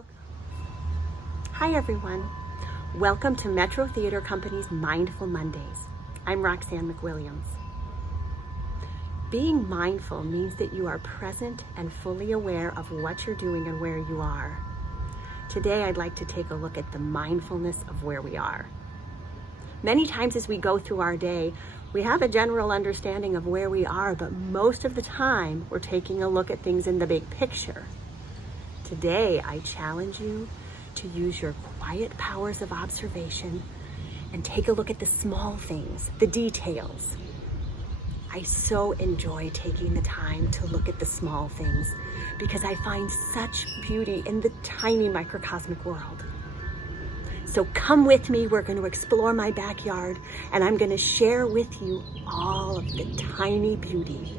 Welcome. Hi everyone. Welcome to Metro Theater Company's Mindful Mondays. I'm Roxane McWilliams. Being mindful means that you are present and fully aware of what you're doing and where you are. Today I'd like to take a look at the mindfulness of where we are. Many times as we go through our day, we have a general understanding of where we are, but most of the time we're taking a look at things in the big picture. Today, I challenge you to use your quiet powers of observation and take a look at the small things, the details. I so enjoy taking the time to look at the small things because I find such beauty in the tiny microcosmic world. So come with me, we're going to explore my backyard and I'm going to share with you all of the tiny beauty.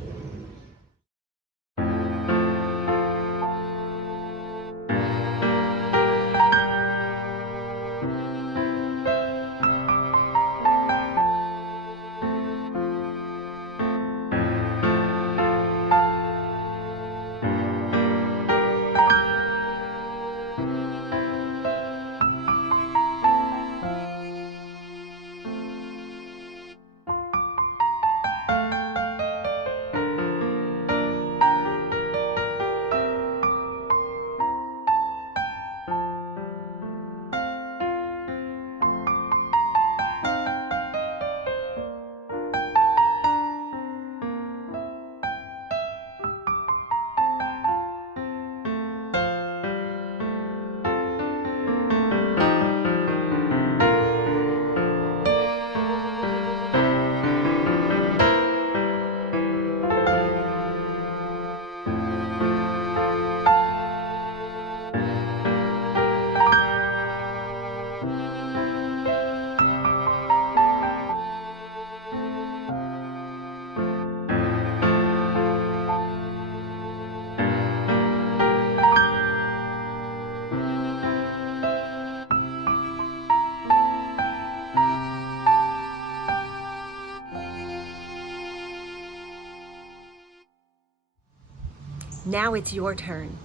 Now it's your turn.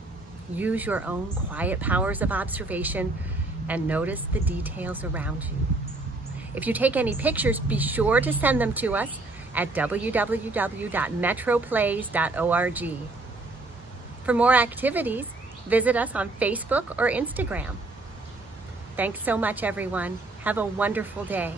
Use your own quiet powers of observation and notice the details around you. If you take any pictures, be sure to send them to us at www.metroplays.org. For more activities, visit us on Facebook or Instagram. Thanks so much, everyone. Have a wonderful day.